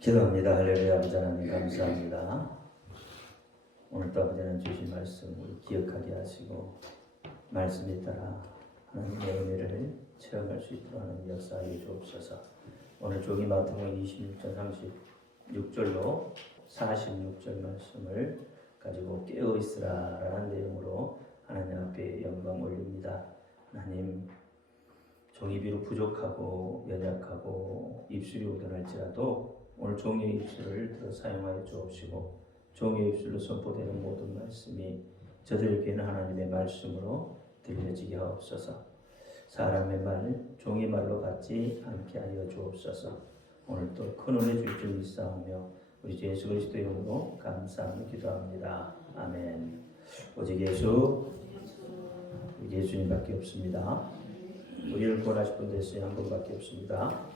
기도합니다. 할렐루야. 아버지 하나님 감사합니다. 오늘도 아버지 하나님 주신 말씀을 기억하게 하시고 말씀에 따라 하나님의 은혜를 체험할 수 있도록 하는 역사하여 주옵소서. 오늘 종이 마태복음 26장 36절로 46절 말씀을 가지고 깨어 있으라라는 내용으로 하나님 앞에 영광 올립니다. 하나님, 종이 비록 부족하고 연약하고 입술이 오전할지라도 오늘 종의 입술을 들어 사용하여 주옵시고 종의 입술로 선포되는 모든 말씀이 저들에게는 하나님의 말씀으로 들려지게 하옵소서. 사람의 말, 종의 말로 받지 않게 하여 주옵소서. 오늘도 큰 은혜 주실 줄 믿사오며 우리 주 예수 그리스도의 이름으로 감사하며 기도합니다. 아멘. 오직 예수님밖에 없습니다. 우리를 구원하실 분 예수님 한 분밖에 없습니다.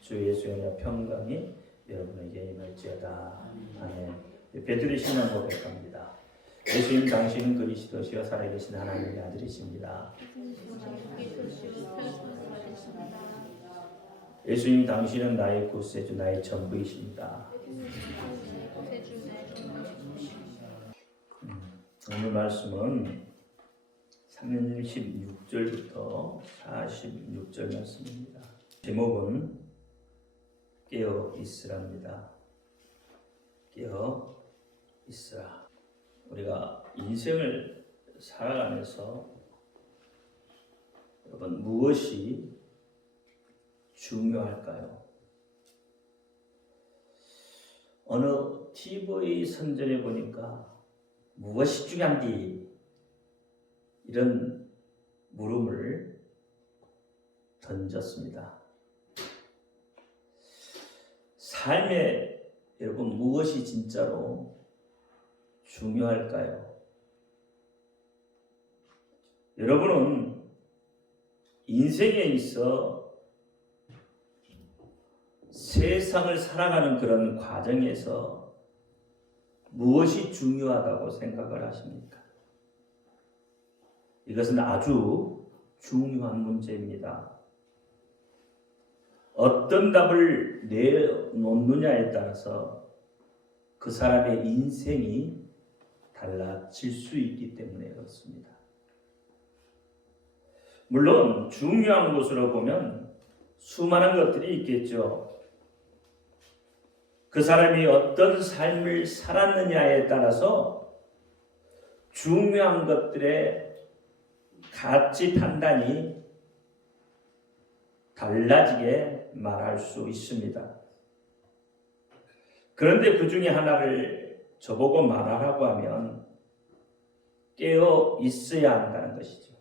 주 예수의 은혜와 평강이 여러분에게 임할지어다. 아멘. 베드로의 신앙 고백합니다. 예수님 당신은 그리스도시요 살아계신 하나님의 아들이십니다. 예수님 당신은 나의 구세주, 나의 전부이십니다. 오늘 말씀은 36절부터 46절 말씀입니다. 제목은 깨어 있으랍니다. 깨어 있으라. 우리가 인생을 살아가면서 여러분 무엇이 중요할까요? 어느 TV 선전에 보니까 무엇이 중요한디? 이런 물음을 던졌습니다. 삶에 여러분 무엇이 진짜로 중요할까요? 여러분은 인생에 있어 세상을 살아가는 그런 과정에서 무엇이 중요하다고 생각을 하십니까? 이것은 아주 중요한 문제입니다. 어떤 답을 내놓느냐에 따라서 그 사람의 인생이 달라질 수 있기 때문에 그렇습니다. 물론 중요한 것으로 보면 수많은 것들이 있겠죠. 그 사람이 어떤 삶을 살았느냐에 따라서 중요한 것들의 가치 판단이 달라지게 말할 수 있습니다. 그런데 그 중에 하나를 저보고 말하라고 하면 깨어 있어야 한다는 것이죠.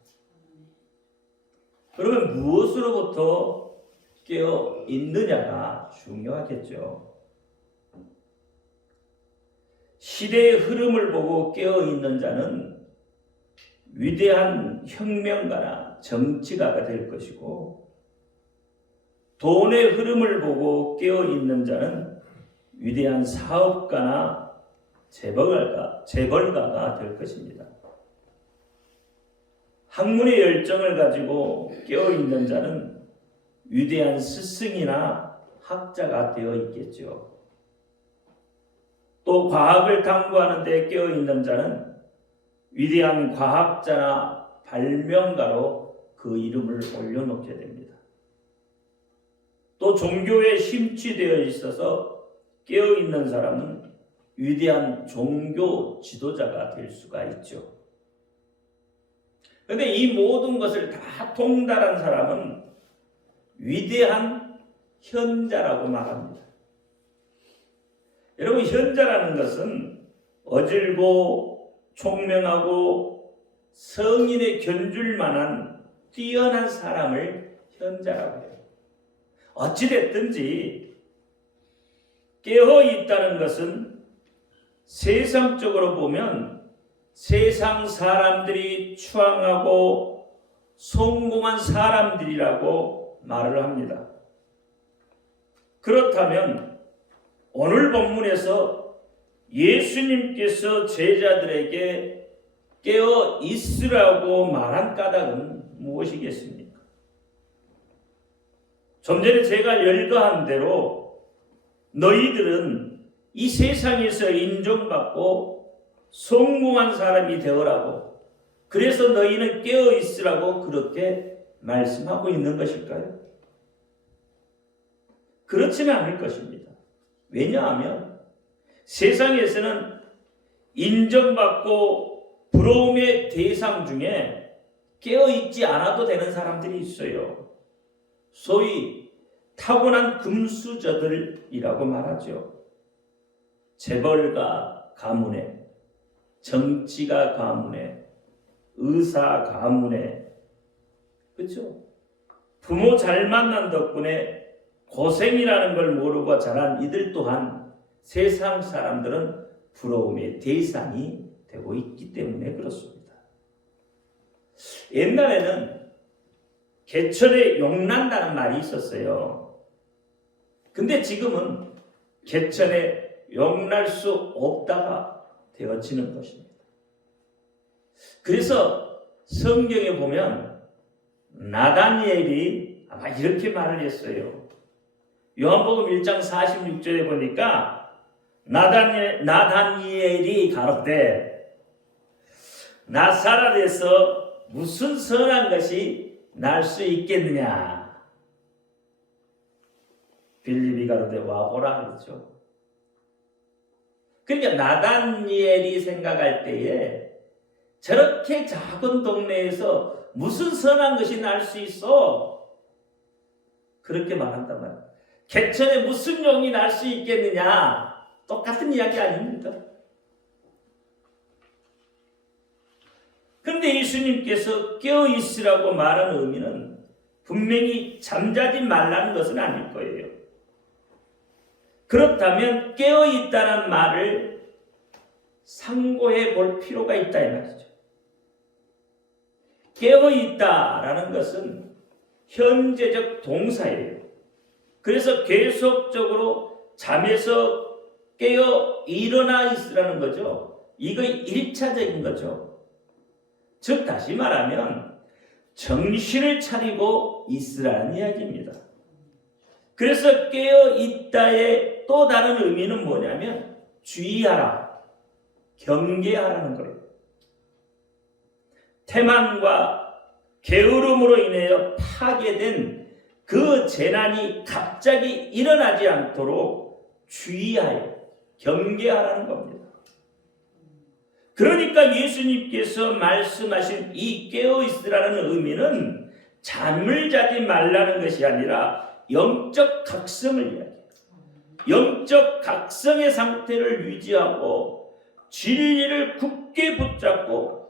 그러면 무엇으로부터 깨어 있느냐가 중요하겠죠. 시대의 흐름을 보고 깨어 있는 자는 위대한 혁명가나 정치가가 될 것이고, 돈의 흐름을 보고 깨어 있는 자는 위대한 사업가나 재벌가가 될 것입니다. 학문의 열정을 가지고 깨어 있는 자는 위대한 스승이나 학자가 되어 있겠죠. 또 과학을 탐구하는 데 깨어 있는 자는 위대한 과학자나 발명가로 그 이름을 올려놓게 됩니다. 또 종교에 심취되어 있어서 깨어있는 사람은 위대한 종교 지도자가 될 수가 있죠. 그런데 이 모든 것을 다 통달한 사람은 위대한 현자라고 말합니다. 여러분, 현자라는 것은 어질고 총명하고 성인의 견줄 만한 뛰어난 사람을 현자라고 해요. 어찌됐든지 깨어 있다는 것은 세상적으로 보면 세상 사람들이 추앙하고 성공한 사람들이라고 말을 합니다. 그렇다면 오늘 본문에서 예수님께서 제자들에게 깨어 있으라고 말한 까닭은 무엇이겠습니까? 좀 전에 제가 열거한 대로 너희들은 이 세상에서 인정받고 성공한 사람이 되어라고, 그래서 너희는 깨어 있으라고 그렇게 말씀하고 있는 것일까요? 그렇지는 않을 것입니다. 왜냐하면 세상에서는 인정받고 부러움의 대상 중에 깨어있지 않아도 되는 사람들이 있어요. 소위 타고난 금수저들이라고 말하죠. 재벌가 가문에, 정치가 가문에, 의사 가문에, 그렇죠? 부모 잘 만난 덕분에 고생이라는 걸 모르고 자란 이들 또한 세상 사람들은 부러움의 대상이 되고 있기 때문에 그렇습니다. 옛날에는 개천에 용난다는 말이 있었어요. 근데 지금은 개천에 용날 수 없다가 되어지는 것입니다. 그래서 성경에 보면 나다니엘이 아마 이렇게 말을 했어요. 요한복음 1장 46절에 보니까 나다니엘이 가로되 나사렛에서 무슨 선한 것이 날 수 있겠느냐. 빌립이 가로되 와보라 그랬죠. 그러니까 나다니엘이 생각할 때에 저렇게 작은 동네에서 무슨 선한 것이 날 수 있어? 그렇게 말한단 말이에요. 개천에 무슨 용이 날 수 있겠느냐? 똑같은 이야기 아닙니까? 그런데 예수님께서 깨어있으라고 말하는 의미는 분명히 잠자지 말라는 것은 아닐 거예요. 그렇다면 깨어있다는 말을 상고해 볼 필요가 있다 이 말이죠. 깨어있다라는 것은 현재적 동사예요. 그래서 계속적으로 잠에서 깨어 일어나 있으라는 거죠. 이거 1차적인 거죠. 즉 다시 말하면 정신을 차리고 있으라는 이야기입니다. 그래서 깨어 있다의 또 다른 의미는 뭐냐면 주의하라, 경계하라는 거예요. 태만과 게으름으로 인하여 파괴된 그 재난이 갑자기 일어나지 않도록 주의하여 경계하라는 겁니다. 그러니까 예수님께서 말씀하신 이 깨어있으라는 의미는 잠을 자지 말라는 것이 아니라 영적 각성을 이야기해요. 영적 각성의 상태를 유지하고 진리를 굳게 붙잡고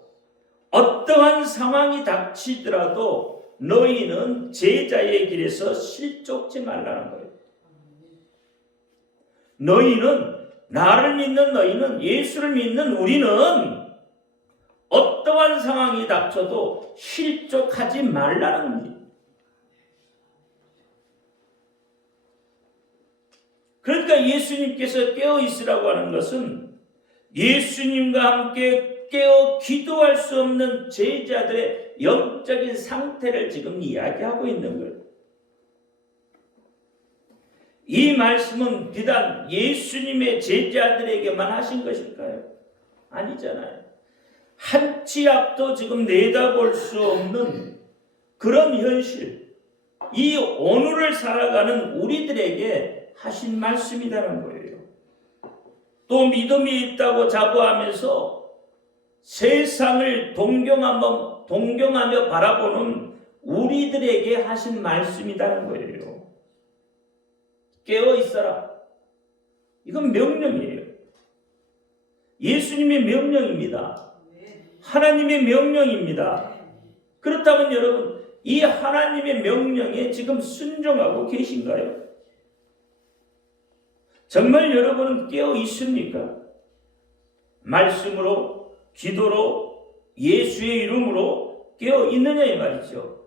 어떠한 상황이 닥치더라도 너희는 제자의 길에서 실족지 말라는 거예요. 너희는, 나를 믿는 너희는, 예수를 믿는 우리는 어떠한 상황이 닥쳐도 실족하지 말라는 겁니다. 그러니까 예수님께서 깨어있으라고 하는 것은 예수님과 함께 깨어 기도할 수 없는 제자들의 영적인 상태를 지금 이야기하고 있는 거예요. 이 말씀은 비단 예수님의 제자들에게만 하신 것일까요? 아니잖아요. 한 치 앞도 지금 내다볼 수 없는 그런 현실, 이 오늘을 살아가는 우리들에게 하신 말씀이라는 거예요. 또 믿음이 있다고 자부하면서 세상을 동경하며 바라보는 우리들에게 하신 말씀이라는 거예요. 깨어 있어라. 이건 명령이에요. 예수님의 명령입니다. 하나님의 명령입니다. 그렇다면 여러분, 이 하나님의 명령에 지금 순종하고 계신가요? 정말 여러분은 깨어 있습니까? 말씀으로, 기도로, 예수의 이름으로 깨어 있느냐 이 말이죠.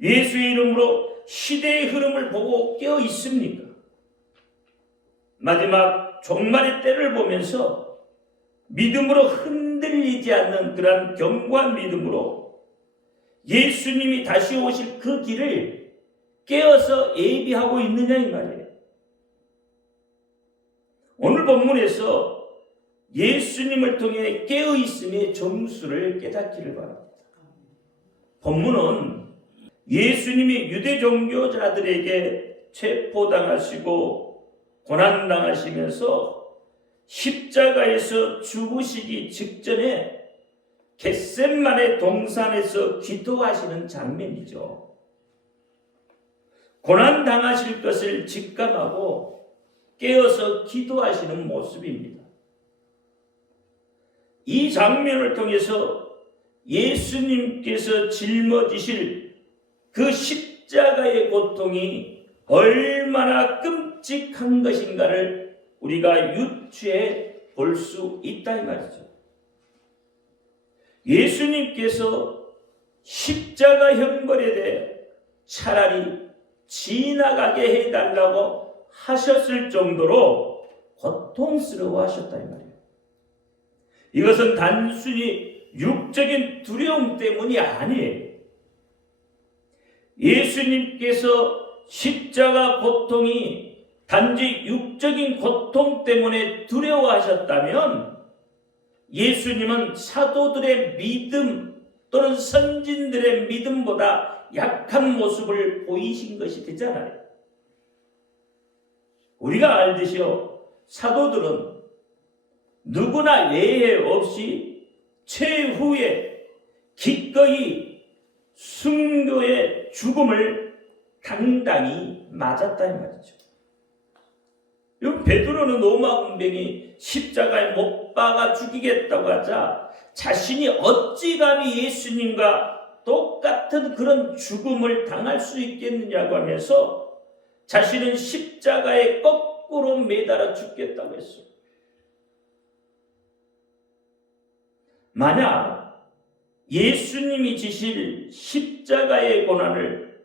예수의 이름으로 시대의 흐름을 보고 깨어 있습니까? 마지막 종말의 때를 보면서 믿음으로 흔들리지 않는 그러한 견고한 믿음으로 예수님이 다시 오실 그 길을 깨어서 예비하고 있느냐 이 말이에요. 오늘 본문에서 예수님을 통해 깨어있음의 점수를 깨닫기를 바랍니다. 본문은 예수님이 유대 종교자들에게 체포당하시고 고난당하시면서 십자가에서 죽으시기 직전에 겟셋마네 동산에서 기도하시는 장면이죠. 고난당하실 것을 직감하고 깨어서 기도하시는 모습입니다. 이 장면을 통해서 예수님께서 짊어지실 그 십자가의 고통이 얼마나 끔찍한 것인가를 우리가 유추해 볼 수 있다 이 말이죠. 예수님께서 십자가 형벌에 대해 차라리 지나가게 해달라고 하셨을 정도로 고통스러워 하셨다 이 말이에요. 이것은 단순히 육적인 두려움 때문이 아니에요. 예수님께서 십자가 고통이 단지 육적인 고통 때문에 두려워하셨다면 예수님은 사도들의 믿음 또는 선진들의 믿음보다 약한 모습을 보이신 것이 되잖아요. 우리가 알듯이요, 사도들은 누구나 예외 없이 최후의 기꺼이 순교의 죽음을 당당히 맞았다 이 말이죠. 베드로는 로마 군병이 십자가에 못 박아 죽이겠다고 하자 자신이 어찌 감히 예수님과 똑같은 그런 죽음을 당할 수 있겠느냐고 하면서 자신은 십자가에 거꾸로 매달아 죽겠다고 했어요. 만약 예수님이 지실 십자가의 고난을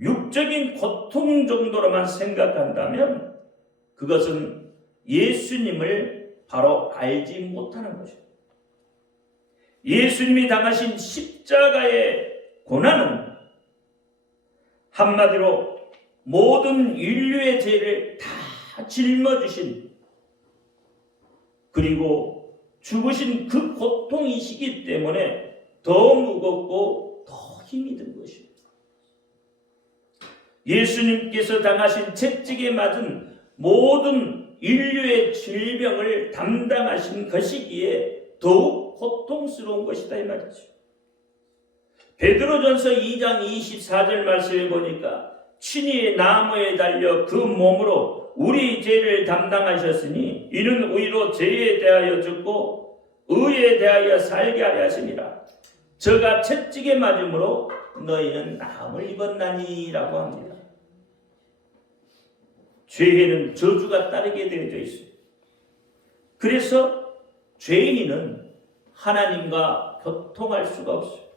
육적인 고통 정도로만 생각한다면 그것은 예수님을 바로 알지 못하는 것입니다. 예수님이 당하신 십자가의 고난은 한마디로 모든 인류의 죄를 다 짊어지신 그리고 죽으신 그 고통이시기 때문에 더 무겁고 더 힘이 든 것입니다. 예수님께서 당하신 채찍에 맞은 모든 인류의 질병을 담당하신 것이기에 더욱 고통스러운 것이다 이 말이죠. 베드로전서 2장 24절 말씀을 보니까 친히 나무에 달려 그 몸으로 우리 죄를 담당하셨으니 이는 의로 죄에 대하여 죽고 의에 대하여 살게 하려 하심이라. 저가 채찍에 맞음으로 너희는 나음을 입었나니라고 합니다. 죄에는 저주가 따르게 되어져 있어요. 그래서 죄인은 하나님과 교통할 수가 없어요.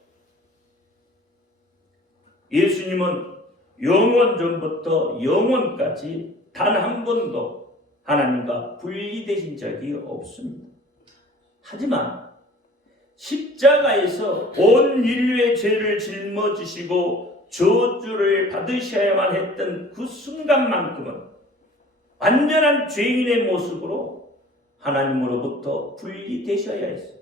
예수님은 영원 전부터 영원까지 단 한 번도 하나님과 분리되신 적이 없습니다. 하지만 십자가에서 온 인류의 죄를 짊어지시고 저주를 받으셔야만 했던 그 순간만큼은 완전한 죄인의 모습으로 하나님으로부터 분리되셔야 했어요.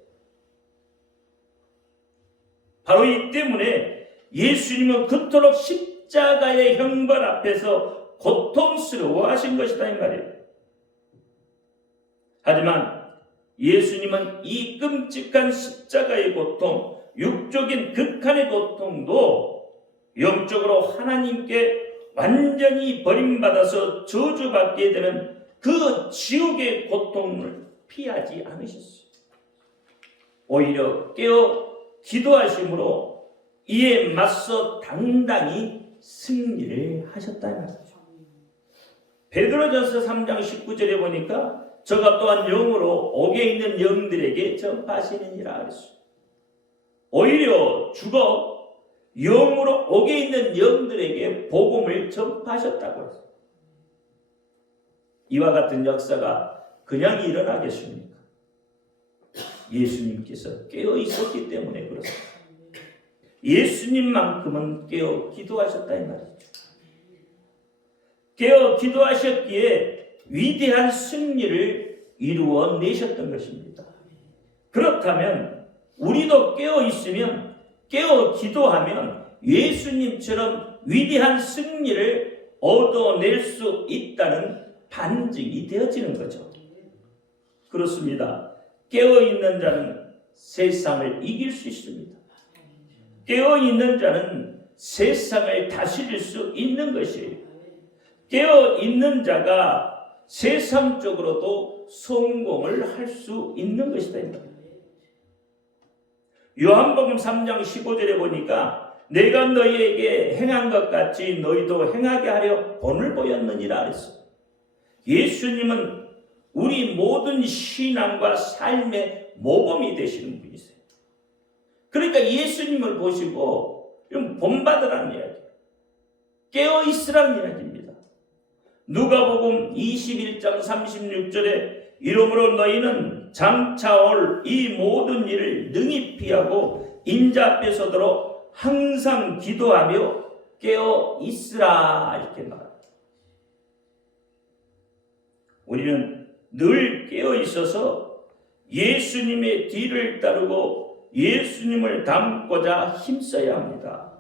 바로 이 때문에 예수님은 그토록 십자가의 형벌 앞에서 고통스러워 하신 것이다 이 말이에요. 하지만 예수님은 이 끔찍한 십자가의 고통, 육적인 극한의 고통도 영적으로 하나님께 완전히 버림받아서 저주받게 되는 그 지옥의 고통을 피하지 않으셨어요. 오히려 깨어 기도하심으로 이에 맞서 당당히 승리를 하셨다는 말이죠. 베드로전서 3장 19절에 보니까 저가 또한 영으로 옥에 있는 영들에게 전파하시느니라 그랬어요. 오히려 죽어 영으로 옥에 있는 영들에게 복음을 전파하셨다고 했어요. 이와 같은 역사가 그냥 일어나겠습니까? 예수님께서 깨어 있었기 때문에 그렇습니다. 예수님만큼은 깨어 기도하셨다 이 말이죠. 깨어 기도하셨기에 위대한 승리를 이루어 내셨던 것입니다. 그렇다면 우리도 깨어 있으면, 깨어 기도하면 예수님처럼 위대한 승리를 얻어낼 수 있다는 반증이 되어지는 거죠. 그렇습니다. 깨어 있는 자는 세상을 이길 수 있습니다. 깨어 있는 자는 세상을 다스릴 수 있는 것이에요. 깨어 있는 자가 세상적으로도 성공을 할 수 있는 것이다. 요한복음 3장 15절에 보니까 내가 너희에게 행한 것 같이 너희도 행하게 하려 본을 보였느니라 그랬어요. 예수님은 우리 모든 신앙과 삶의 모범이 되시는 분이세요. 그러니까 예수님을 보시고 본받으라는 이야기예요. 깨어 있으라는 이야기입니다. 누가복음 21장 36절에 이러므로 너희는 장차 올 이 모든 일을 능히 피하고 인자 앞에 서도록 항상 기도하며 깨어 있으라 이렇게 말합니다. 우리는 늘 깨어 있어서 예수님의 뒤를 따르고 예수님을 닮고자 힘써야 합니다.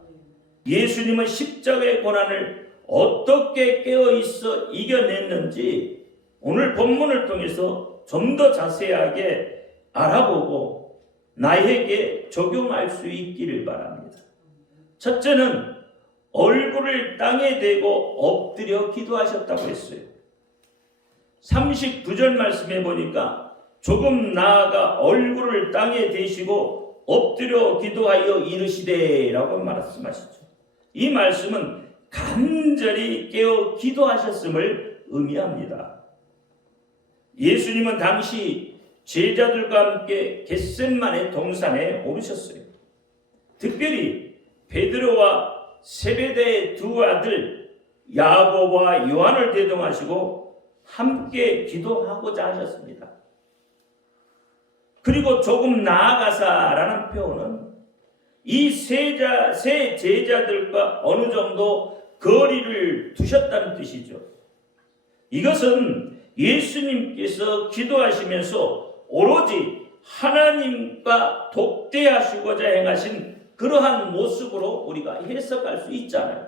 예수님은 십자가의 고난을 어떻게 깨어 있어 이겨냈는지 오늘 본문을 통해서 좀 더 자세하게 알아보고 나에게 적용할 수 있기를 바랍니다. 첫째는 얼굴을 땅에 대고 엎드려 기도하셨다고 했어요. 39절 말씀해 보니까 조금 나아가 얼굴을 땅에 대시고 엎드려 기도하여 이르시되 라고 말씀하시죠. 이 말씀은 간절히 깨어 기도하셨음을 의미합니다. 예수님은 당시 제자들과 함께 겟셋마네 동산에 오르셨어요. 특별히 베드로와 세베대의 두 아들 야고보와 요한을 대동하시고 함께 기도하고자 하셨습니다. 그리고 조금 나아가사라는 표현은 이 세 제자들과 어느 정도 거리를 두셨다는 뜻이죠. 이것은 예수님께서 기도하시면서 오로지 하나님과 독대하시고자 행하신 그러한 모습으로 우리가 해석할 수 있잖아요.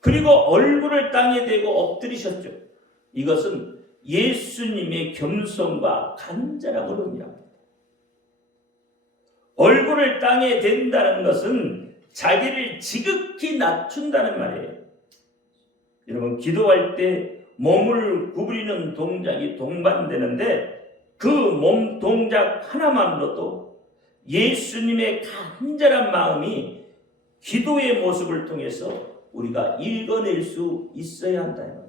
그리고 얼굴을 땅에 대고 엎드리셨죠. 이것은 예수님의 겸손과 간절함을 의미합니다. 얼굴을 땅에 댄다는 것은 자기를 지극히 낮춘다는 말이에요. 여러분, 기도할 때 몸을 구부리는 동작이 동반되는데 그 몸 동작 하나만으로도 예수님의 간절한 마음이 기도의 모습을 통해서 우리가 읽어낼 수 있어야 한다는 말이에요.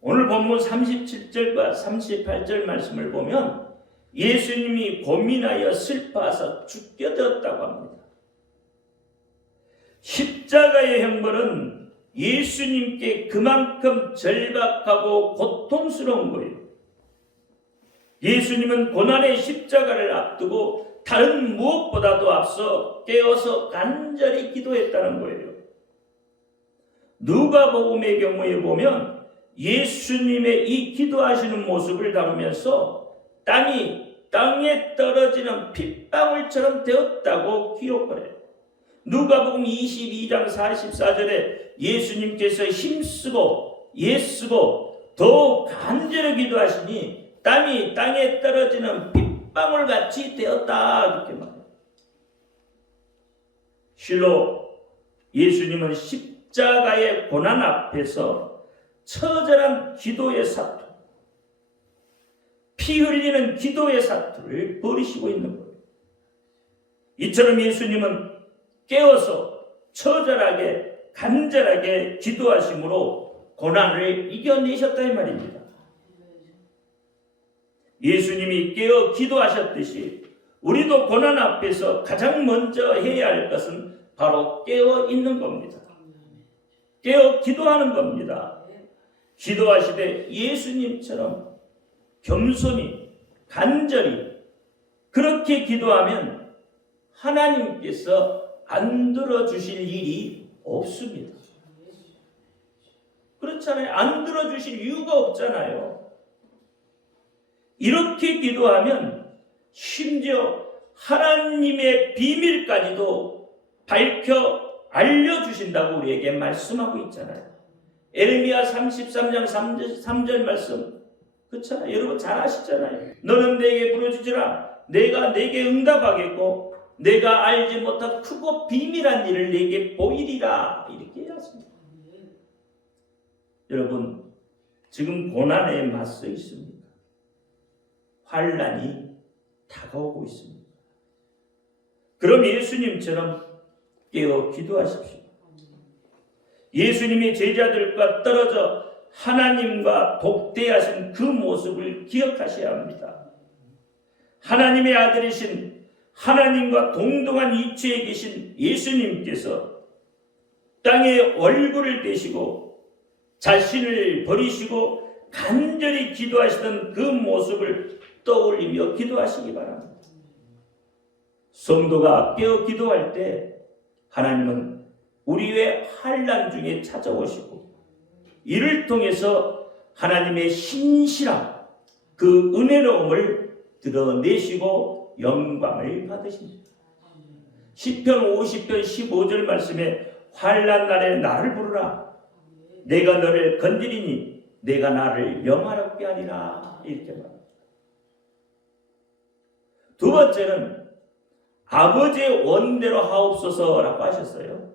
오늘 본문 37절과 38절 말씀을 보면 예수님이 고민하여 슬퍼하사 죽게 되었다고 합니다. 십자가의 형벌은 예수님께 그만큼 절박하고 고통스러운 거예요. 예수님은 고난의 십자가를 앞두고 다른 무엇보다도 앞서 깨어서 간절히 기도했다는 거예요. 누가복음의 경우에 보면 예수님의 이 기도하시는 모습을 담으면서 땅에 떨어지는 핏방울처럼 되었다고 기록을 해요. 누가복음 22장 44절에 예수님께서 힘쓰고 애쓰고 더욱 간절히 기도하시니 땀이 땅에 떨어지는 핏방울같이 되었다 이렇게 말해요. 실로 예수님은 십자가의 고난 앞에서 처절한 기도의 사투, 피 흘리는 기도의 사투를 벌이시고 있는 거예요. 이처럼 예수님은 깨어서 처절하게 간절하게 기도하심으로 고난을 이겨내셨다 이 말입니다. 예수님이 깨어 기도하셨듯이 우리도 고난 앞에서 가장 먼저 해야 할 것은 바로 깨어 있는 겁니다. 깨어 기도하는 겁니다. 기도하시되 예수님처럼 겸손히 간절히 그렇게 기도하면 하나님께서 안 들어주실 일이 없습니다. 그렇잖아요. 안 들어주실 이유가 없잖아요. 이렇게 기도하면 심지어 하나님의 비밀까지도 밝혀 알려주신다고 우리에게 말씀하고 있잖아요. 에레미야 33장 3절 말씀, 그렇잖아요. 여러분 잘 아시잖아요. 너는 내게 부르짖으라. 내가 내게 응답하겠고 내가 알지 못한 크고 비밀한 일을 내게 보이리라. 이렇게 해야습니다. 여러분 지금 고난에 맞서 있습니다. 환난이 다가오고 있습니다. 그럼 예수님처럼 깨어 기도하십시오. 예수님이 제자들과 떨어져 하나님과 독대하신 그 모습을 기억하셔야 합니다. 하나님의 아들이신 하나님과 동등한 위치에 계신 예수님께서 땅에 얼굴을 대시고 자신을 버리시고 간절히 기도하시던 그 모습을 떠올리며 기도하시기 바랍니다. 성도가 깨어 기도할 때 하나님은 우리의 환난 중에 찾아오시고 이를 통해서 하나님의 신실함, 그 은혜로움을 드러내시고 영광을 받으십니다. 시편 50편 15절 말씀에 환난 날에 나를 부르라. 내가 너를 건드리니 내가 나를 영화롭게 하리라. 이렇게 말합니다. 두 번째는 아버지의 원대로 하옵소서라고 하셨어요.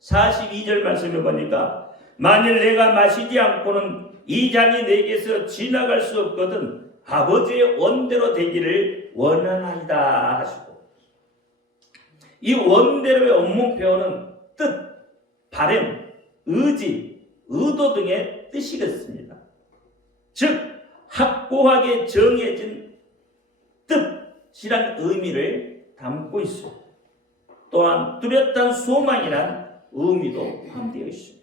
42절 말씀에 보니까 만일 내가 마시지 않고는 이 잔이 내게서 지나갈 수 없거든 아버지의 원대로 되기를 원하나이다 하시고, 이 원대로의 원문 표현은 뜻, 바람, 의지, 의도 등의 뜻이겠습니다. 즉 확고하게 정해진 뜻이란 의미를 담고 있습니다. 또한 뚜렷한 소망이란 의미도 포함되어 있습니다.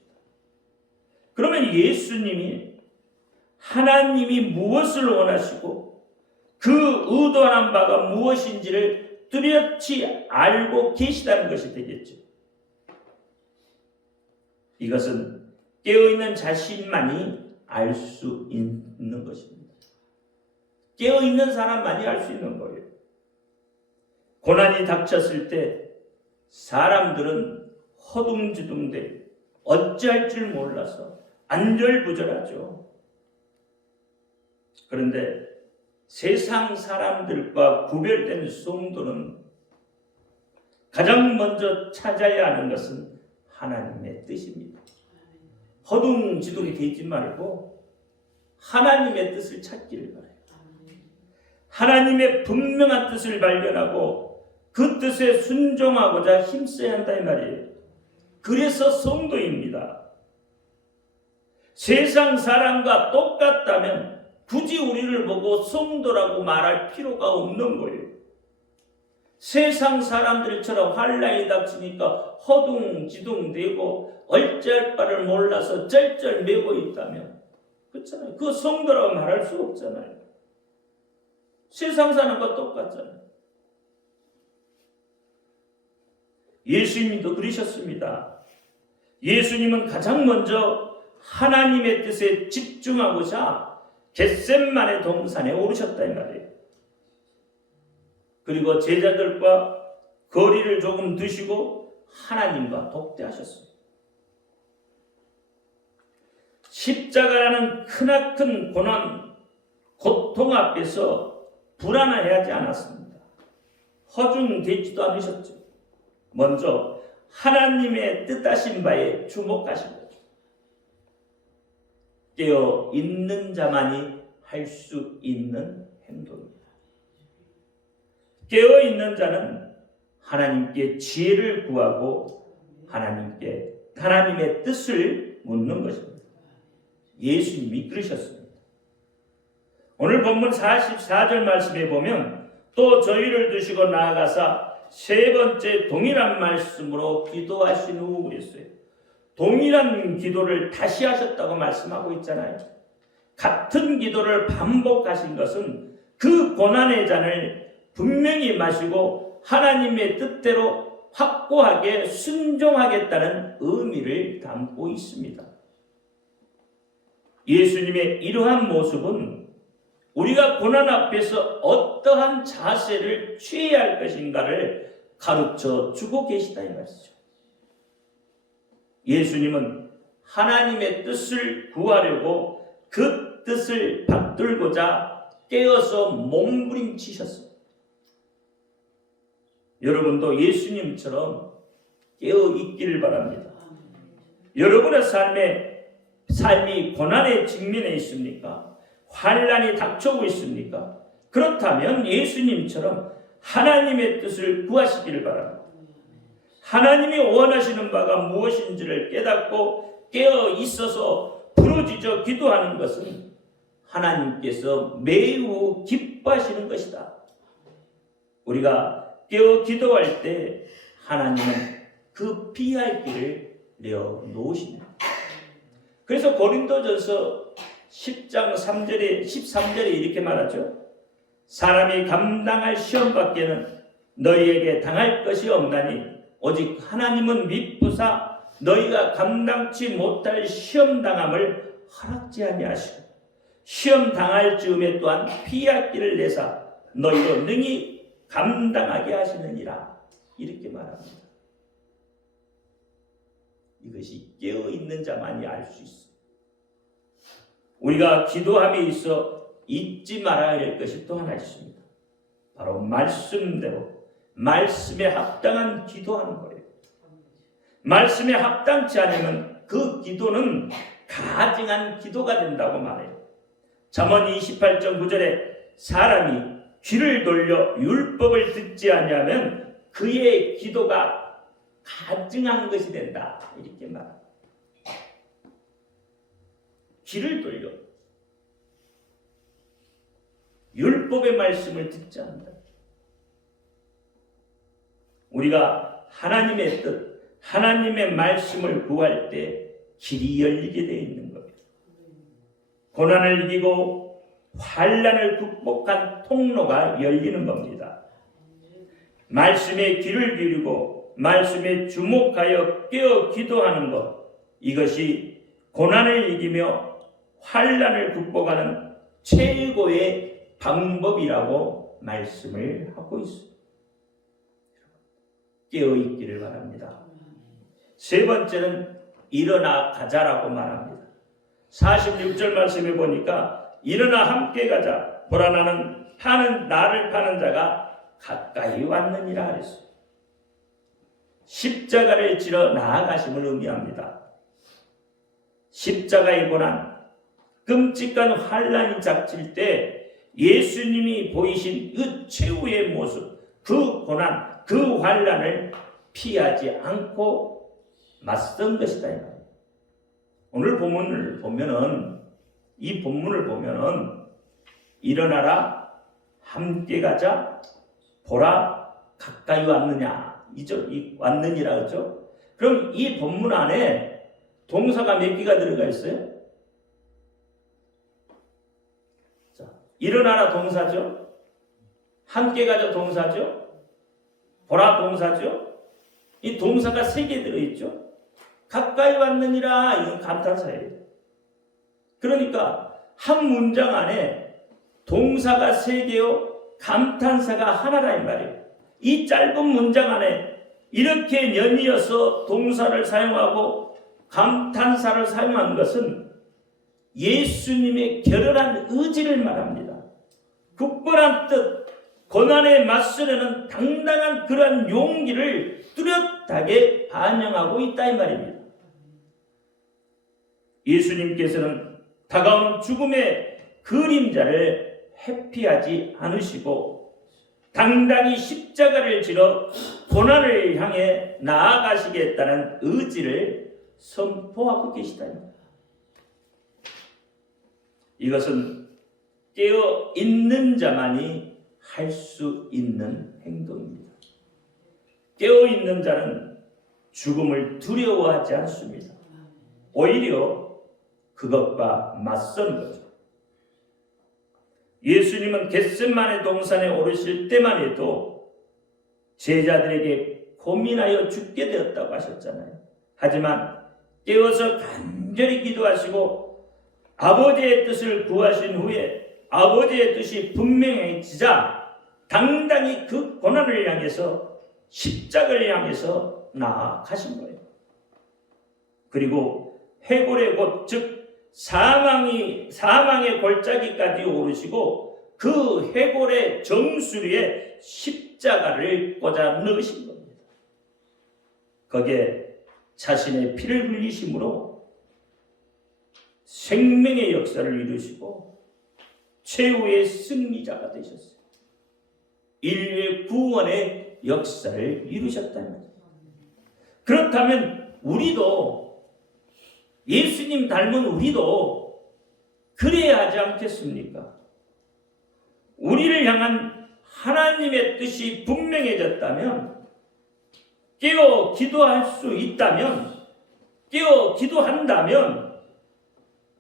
그러면 예수님이 하나님이 무엇을 원하시고 그 의도하는 바가 무엇인지를 뚜렷이 알고 계시다는 것이 되겠죠. 이것은 깨어있는 자신만이 알 수 있는 것입니다. 깨어있는 사람만이 알 수 있는 거예요. 고난이 닥쳤을 때 사람들은 허둥지둥대 어찌할 줄 몰라서 안절부절하죠. 그런데 세상 사람들과 구별된 성도는 가장 먼저 찾아야 하는 것은 하나님의 뜻입니다. 허둥지둥이 되지 말고 하나님의 뜻을 찾기를 바라요. 하나님의 분명한 뜻을 발견하고 그 뜻에 순종하고자 힘써야 한다 이 말이에요. 그래서 성도입니다. 세상 사람과 똑같다면 굳이 우리를 보고 성도라고 말할 필요가 없는 거예요. 세상 사람들처럼 환난이 닥치니까 허둥지둥대고 어찌할 바를 몰라서 쩔쩔매고 있다면, 그렇잖아요. 그 성도라고 말할 수 없잖아요. 세상 사람과 똑같잖아요. 예수님도 그러셨습니다. 예수님은 가장 먼저 하나님의 뜻에 집중하고자 겟셋마네 동산에 오르셨다 이 말이에요. 그리고 제자들과 거리를 조금 두시고 하나님과 독대하셨습니다. 십자가라는 크나큰 고난, 고통 앞에서 불안해하지 않았습니다. 허중되지도 않으셨죠. 먼저 하나님의 뜻하신 바에 주목하신 거죠. 깨어 있는 자만이 할 수 있는 행동입니다. 깨어 있는 자는 하나님께 지혜를 구하고 하나님의 뜻을 묻는 것입니다. 예수님이 그러셨습니다. 오늘 본문 44절 말씀에 보면 또 저희를 두시고 나아가사 세 번째 동일한 말씀으로 기도하신 후 그랬어요. 동일한 기도를 다시 하셨다고 말씀하고 있잖아요. 같은 기도를 반복하신 것은 그 고난의 잔을 분명히 마시고 하나님의 뜻대로 확고하게 순종하겠다는 의미를 담고 있습니다. 예수님의 이러한 모습은 우리가 고난 앞에서 어떠한 자세를 취해야 할 것인가를 가르쳐 주고 계시다 이 말이죠. 예수님은 하나님의 뜻을 구하려고 그 뜻을 받들고자 깨어서 몸부림치셨습니다. 여러분도 예수님처럼 깨어 있기를 바랍니다. 여러분의 삶이 고난에 직면해 있습니까? 환난이 닥쳐오고 있습니까? 그렇다면 예수님처럼 하나님의 뜻을 구하시기를 바랍니다. 하나님이 원하시는 바가 무엇인지를 깨닫고 깨어 있어서 부르짖어 기도하는 것은 하나님께서 매우 기뻐하시는 것이다. 우리가 깨어 기도할 때 하나님은 그 피할 길을 내어 놓으십니다. 그래서 고린도전서 10장 13절에 이렇게 말하죠. 사람이 감당할 시험 밖에는 너희에게 당할 것이 없나니 오직 하나님은 미쁘사 너희가 감당치 못할 시험 당함을 허락지 아니하시고 시험 당할 즈음에 또한 피할 길을 내사 너희로 능히 감당하게 하시느니라. 이렇게 말합니다. 이것이 깨어있는 자만이 알 수 있습니다. 우리가 기도함에 있어 잊지 말아야 할 것이 또 하나 있습니다. 바로 말씀대로 말씀에 합당한 기도하는 거예요. 말씀에 합당치 않으면 그 기도는 가증한 기도가 된다고 말해요. 잠언 28장 9절에 사람이 귀를 돌려 율법을 듣지 아니하면 그의 기도가 가증한 것이 된다. 이렇게 말합니다. 귀를 돌려 율법의 말씀을 듣지 않는다. 우리가 하나님의 뜻, 하나님의 말씀을 구할 때 길이 열리게 되어 있는 겁니다. 고난을 이기고 환난을 극복한 통로가 열리는 겁니다. 말씀에 귀를 기울이고 말씀에 주목하여 깨어 기도하는 것, 이것이 고난을 이기며 환난을 극복하는 최고의 방법이라고 말씀을 하고 있습니다. 깨어 있기를 바랍니다. 세 번째는 일어나 가자라고 말합니다. 46절 말씀에 보니까 일어나 함께 가자. 보라 나를 파는 자가 가까이 왔느니라 그랬어요. 십자가를 지러 나아가심을 의미합니다. 십자가의 고난, 끔찍한 환난이 닥칠 때 예수님이 보이신 그 최후의 모습, 그 고난, 그 환난을 피하지 않고 맞선 것이다. 오늘 본문을 보면은, 이 본문을 보면은 일어나라, 함께 가자, 보라, 가까이 왔느냐, 왔느니라 그렇죠? 그럼 이 본문 안에 동사가 몇 개가 들어가 있어요? 자, 일어나라 동사죠. 함께 가자 동사죠. 보라 동사죠. 이 동사가 3개 들어있죠. 가까이 왔느니라, 이건 감탄사예요. 그러니까 한 문장 안에 동사가 3개요, 감탄사가 하나라 이 말이에요. 이 짧은 문장 안에 이렇게 연이어서 동사를 사용하고 감탄사를 사용한 것은 예수님의 결연한 의지를 말합니다. 굳건한 뜻, 고난에 맞서려는 당당한 그러한 용기를 뚜렷하게 반영하고 있다 이 말입니다. 예수님께서는 다가오는 죽음의 그림자를 회피하지 않으시고 당당히 십자가를 지러 고난을 향해 나아가시겠다는 의지를 선포하고 계시다. 이것은 깨어 있는 자만이 할 수 있는 행동입니다. 깨어 있는 자는 죽음을 두려워하지 않습니다. 오히려 그것과 맞서는 거죠. 예수님은 겟세마네 동산에 오르실 때만 해도 제자들에게 고민하여 죽게 되었다고 하셨잖아요. 하지만 깨어서 간절히 기도하시고 아버지의 뜻을 구하신 후에 아버지의 뜻이 분명해지자 당당히 그 고난을 향해서 십자가를 향해서 나아가신 거예요. 그리고 해골의 곳, 즉 사망의 골짜기까지 오르시고 그 해골의 정수리에 십자가를 꽂아 넣으신 겁니다. 거기에 자신의 피를 흘리심으로 생명의 역사를 이루시고 최후의 승리자가 되셨어요. 인류의 구원의 역사를 이루셨다는 거죠. 그렇다면 우리도 예수님 닮은 우리도 그래야 하지 않겠습니까? 우리를 향한 하나님의 뜻이 분명해졌다면, 깨어 기도할 수 있다면, 깨어 기도한다면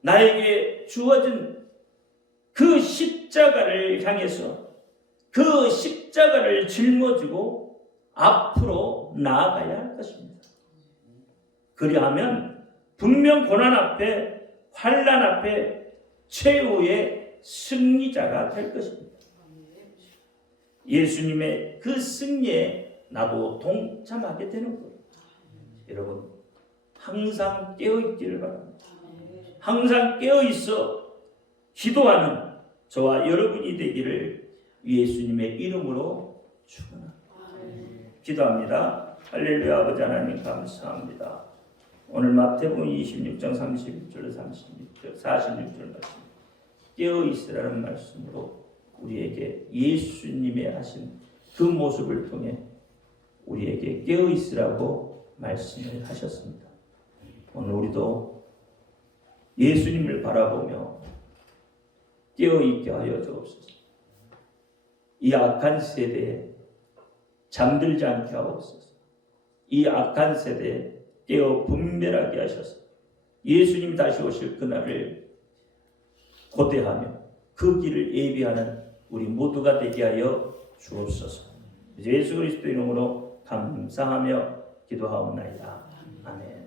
나에게 주어진 그 십자가를 향해서 그 십자가를 짊어지고 앞으로 나아가야 할 것입니다. 그리하면 분명 고난 앞에, 환난 앞에 최후의 승리자가 될 것입니다. 예수님의 그 승리에 나도 동참하게 되는 거예요. 여러분, 항상 깨어있기를 바랍니다. 항상 깨어있어 기도하는 저와 여러분이 되기를 예수님의 이름으로 축원합니다. 기도합니다. 할렐루야. 아버지 하나님 감사합니다. 오늘 마태복음 26장 31절 36절 46절 말씀 깨어있으라는 말씀으로 우리에게 예수님의 하신 그 모습을 통해 우리에게 깨어있으라고 말씀을 하셨습니다. 오늘 우리도 예수님을 바라보며 깨어있게 하여 주옵소서. 이 악한 세대에 잠들지 않게 하옵소서. 이 악한 세대에 깨어 분별하게 하셔서 예수님 다시 오실 그날을 고대하며 그 길을 예비하는 우리 모두가 되게 하여 주옵소서. 예수 그리스도 이름으로 감사하며 기도하옵나이다. 아멘.